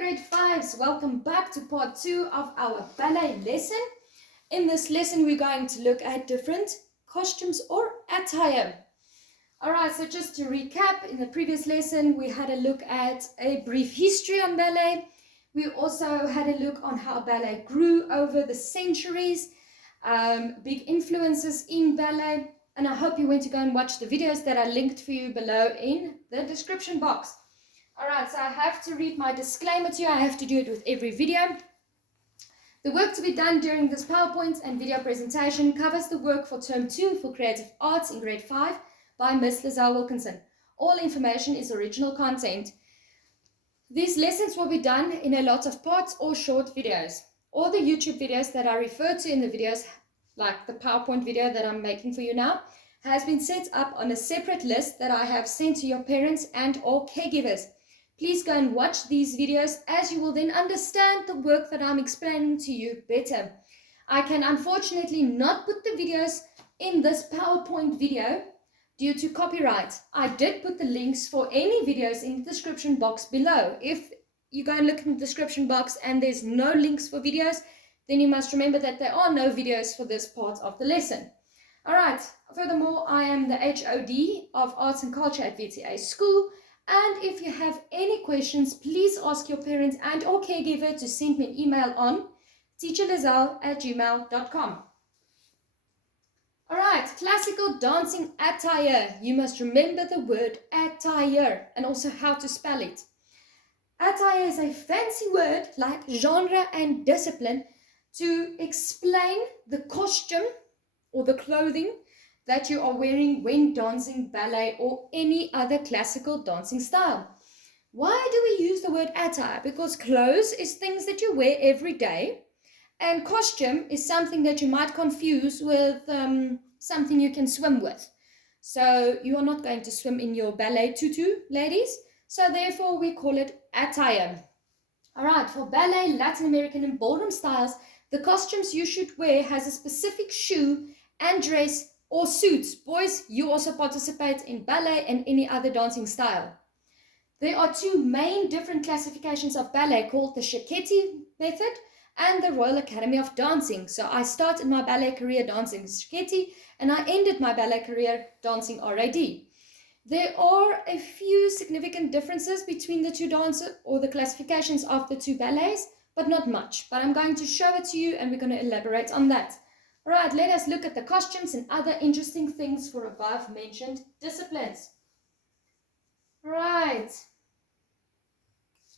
grade 5s, welcome back to part 2 of our ballet lesson. In this lesson we're going to look at different costumes or attire. Alright, so just to recap, in the previous lesson we had a look at a brief history on ballet. We also had a look on how ballet grew over the centuries, big influences in ballet, and I hope you went to go and watch the videos that I linked for you below in the description box. Alright, so I have to read my disclaimer to you. I have to do it with every video. The work to be done during this PowerPoint and video presentation covers the work for Term 2 for Creative Arts in Grade 5 by Miss Lizelle Wilkinson. All information is original content. These lessons will be done in a lot of parts or short videos. All the YouTube videos that I refer to in the videos, like the PowerPoint video that I'm making for you now, has been set up on a separate list that I have sent to your parents and or caregivers. Please go and watch these videos as you will then understand the work that I'm explaining to you better. I can unfortunately not put the videos in this PowerPoint video due to copyright. I did put the links for any videos in the description box below. If you go and look in the description box and there's no links for videos, then you must remember that there are no videos for this part of the lesson. Alright, furthermore, I am the HOD of Arts and Culture at VTA School. And if you have any questions, please ask your parents and or caregiver to send me an email on teacherlizelle@gmail.com. Alright, classical dancing attire. You must remember the word attire and also how to spell it. Attire is a fancy word like genre and discipline to explain the costume or the clothing that you are wearing when dancing ballet or any other classical dancing style. Why do we use the word attire? Because clothes is things that you wear every day, and costume is something that you might confuse with something you can swim with. So you are not going to swim in your ballet tutu, ladies, so therefore we call it attire. Alright, for ballet, Latin American and ballroom styles, the costumes you should wear has a specific shoe and dress or suits. Boys, you also participate in ballet and any other dancing style. There are two main different classifications of ballet called the Cecchetti method and the Royal Academy of Dancing. So I started my ballet career dancing Cecchetti and I ended my ballet career dancing RAD. There are a few significant differences between the two dances or the classifications of the two ballets, but not much. But I'm going to show it to you and we're going to elaborate on that. Alright, let us look at the costumes and other interesting things for above mentioned disciplines. Right.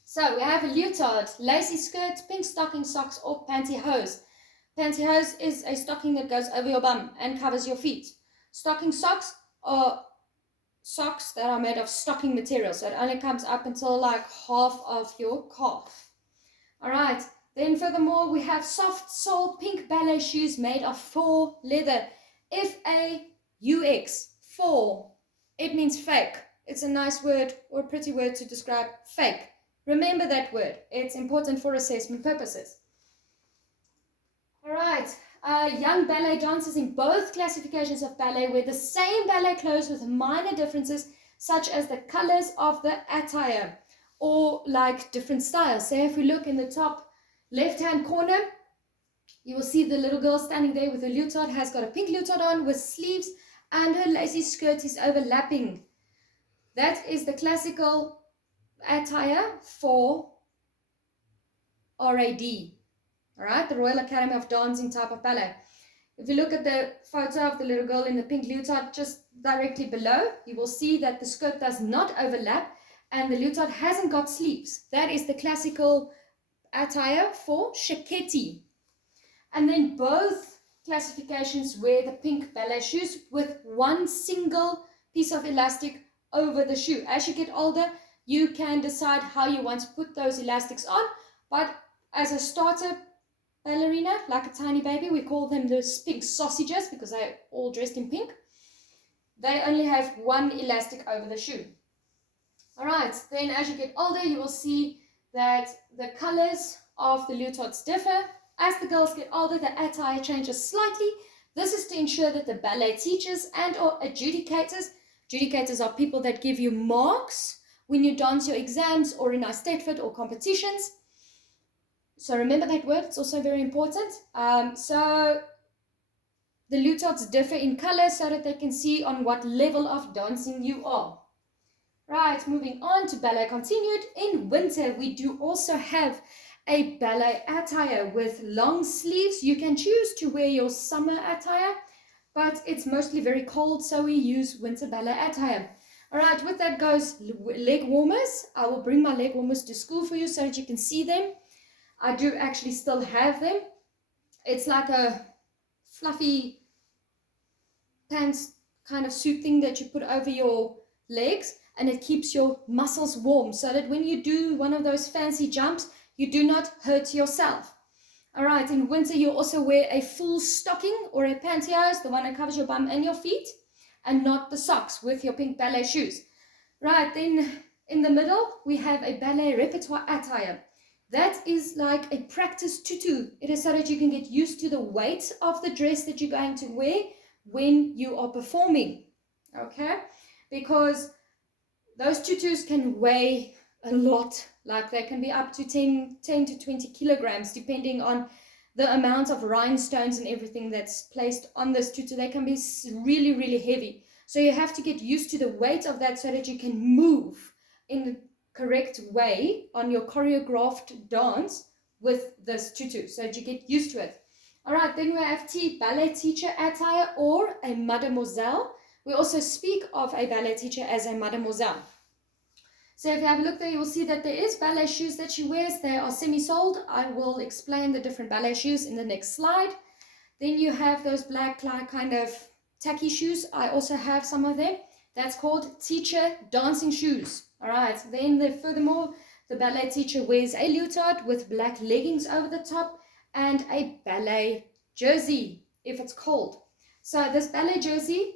So we have a leotard, lacy skirt, pink stocking socks or pantyhose. Pantyhose is a stocking that goes over your bum and covers your feet. Stocking socks are socks that are made of stocking material, so it only comes up until like half of your calf. Alright. Then furthermore, we have soft sole pink ballet shoes made of faux leather. F-A-U-X, faux. It means fake. It's a nice word or a pretty word to describe fake. Remember that word. It's important for assessment purposes. Alright, young ballet dancers in both classifications of ballet wear the same ballet clothes with minor differences such as the colors of the attire or like different styles. So if we look in the top left-hand corner, you will see the little girl standing there with a leotard, has got a pink leotard on with sleeves and her lacy skirt is overlapping. That is the classical attire for RAD, alright, the Royal Academy of Dancing type of ballet. If you look at the photo of the little girl in the pink leotard just directly below, you will see that the skirt does not overlap and the leotard hasn't got sleeves. That is the classical attire for Cecchetti. And then both classifications wear the pink ballet shoes with one single piece of elastic over the shoe. As you get older, you can decide how you want to put those elastics on, but as a starter ballerina, like a tiny baby, we call them those pink sausages because they're all dressed in pink. They only have one elastic over the shoe. Alright, then as you get older, you will see that the colors of the leotards differ. As the girls get older, the attire changes slightly. This is to ensure that the ballet teachers and or adjudicators are people that give you marks when you dance your exams or in our state fit or competitions. So remember that word, it's also very important. So the leotards differ in color so that they can see on what level of dancing you are. Right, moving on to Ballet Continued. In winter, we do also have a ballet attire with long sleeves. You can choose to wear your summer attire, but it's mostly very cold, so we use winter ballet attire. All right, with that goes leg warmers. I will bring my leg warmers to school for you so that you can see them. I do actually still have them. It's like a fluffy pants kind of suit thing that you put over your legs, and it keeps your muscles warm so that when you do one of those fancy jumps, you do not hurt yourself. All right, in winter, you also wear a full stocking or a pantyhose, the one that covers your bum and your feet, and not the socks with your pink ballet shoes. Right, then in the middle, we have a ballet repertoire attire. That is like a practice tutu. It is so that you can get used to the weight of the dress that you're going to wear when you are performing, okay? Because those tutus can weigh a lot, like they can be up to 10 to 20 kilograms, depending on the amount of rhinestones and everything that's placed on this tutu. They can be really, really heavy. So you have to get used to the weight of that so that you can move in the correct way on your choreographed dance with this tutu, so that you get used to it. All right, then we have ballet teacher attire or a mademoiselle. We also speak of a ballet teacher as a mademoiselle. So if you have a look there, you'll see that there is ballet shoes that she wears. They are semi-soled. I will explain the different ballet shoes in the next slide. Then you have those black kind of tacky shoes. I also have some of them. That's called teacher dancing shoes. All right, then furthermore, the ballet teacher wears a leotard with black leggings over the top and a ballet jersey if it's cold. So this ballet jersey,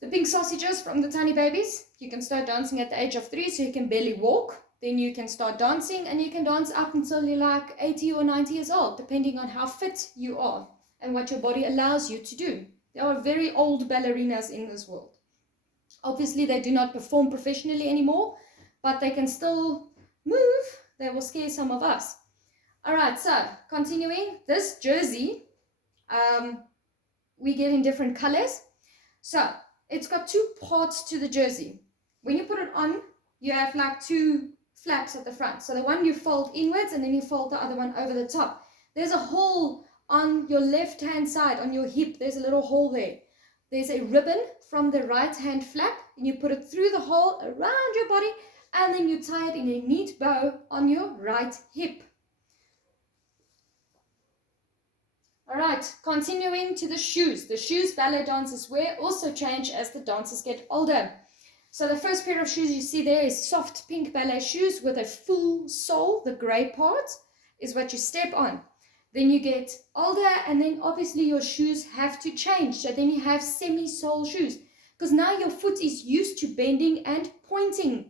the pink sausages from the tiny babies, you can start dancing at the age of 3, so you can barely walk. Then you can start dancing, and you can dance up until you're like 80 or 90 years old, depending on how fit you are and what your body allows you to do. There are very old ballerinas in this world. Obviously, they do not perform professionally anymore, but they can still move. They will scare some of us. All right, so continuing, this jersey, we get in different colors. So it's got 2 parts to the jersey. When you put it on, you have like 2 flaps at the front. So the one you fold inwards, and then you fold the other one over the top. There's a hole on your left-hand side, on your hip. There's a little hole there. There's a ribbon from the right-hand flap, and you put it through the hole around your body, and then you tie it in a neat bow on your right hip. All right, continuing to the shoes. The shoes ballet dancers wear also change as the dancers get older. So the first pair of shoes you see there is soft pink ballet shoes with a full sole. The gray part is what you step on. Then you get older, and then obviously your shoes have to change. So then you have semi-sole shoes, because now your foot is used to bending and pointing.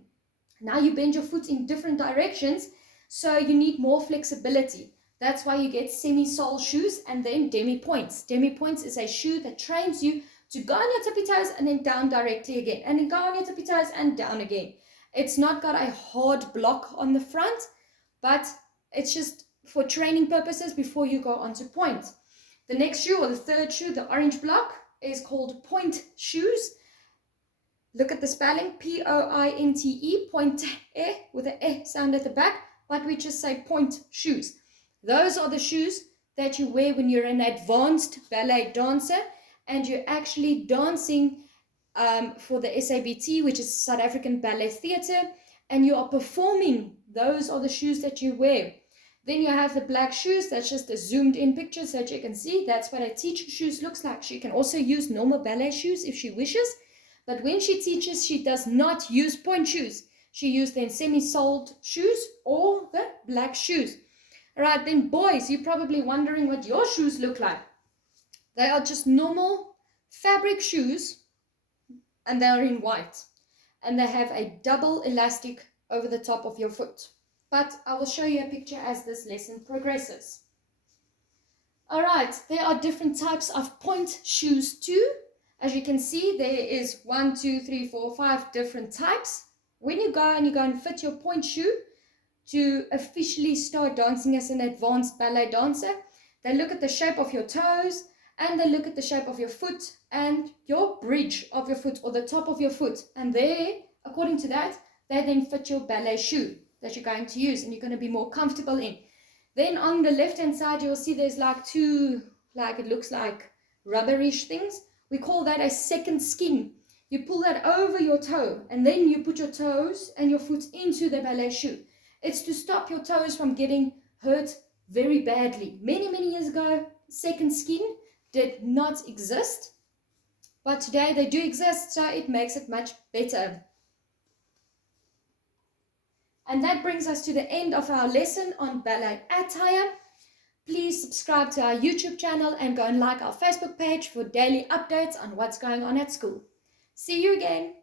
Now you bend your foot in different directions, so you need more flexibility. That's why you get semi-sole shoes and then demi-points. Demi-points is a shoe that trains you to go on your tippy toes and then down directly again, and then go on your tippy toes and down again. It's not got a hard block on the front, but it's just for training purposes before you go on to pointe. The next shoe, or the third shoe, the orange block, is called pointe shoes. Look at the spelling, P-O-I-N-T-E, pointe, with an E sound at the back, but we just say pointe shoes. Those are the shoes that you wear when you're an advanced ballet dancer and you're actually dancing for the SABT, which is South African Ballet Theatre, and you are performing. Those are the shoes that you wear. Then you have the black shoes. That's just a zoomed in picture so that you can see. That's what a teacher shoes looks like. She can also use normal ballet shoes if she wishes, but when she teaches, she does not use pointe shoes. She uses then semi-soled shoes or the black shoes. All right, then boys, you're probably wondering what your shoes look like. They are just normal fabric shoes, and they are in white, and they have a double elastic over the top of your foot. But I will show you a picture as this lesson progresses. All right, there are different types of pointe shoes too. As you can see, there is 1, 2, 3, 4, 5 different types. when you go and fit your pointe shoe to officially start dancing as an advanced ballet dancer, they look at the shape of your toes and they look at the shape of your foot and your bridge of your foot or the top of your foot. And there, according to that, they then fit your ballet shoe that you're going to use and you're going to be more comfortable in. Then on the left-hand side, you'll see there's like two, like it looks like rubberish things. We call that a second skin. You pull that over your toe and then you put your toes and your foot into the ballet shoe. It's to stop your toes from getting hurt very badly. Many, many years ago, second skin did not exist, but today they do exist, so it makes it much better. And that brings us to the end of our lesson on ballet attire. Please subscribe to our YouTube channel and go and like our Facebook page for daily updates on what's going on at school. See you again.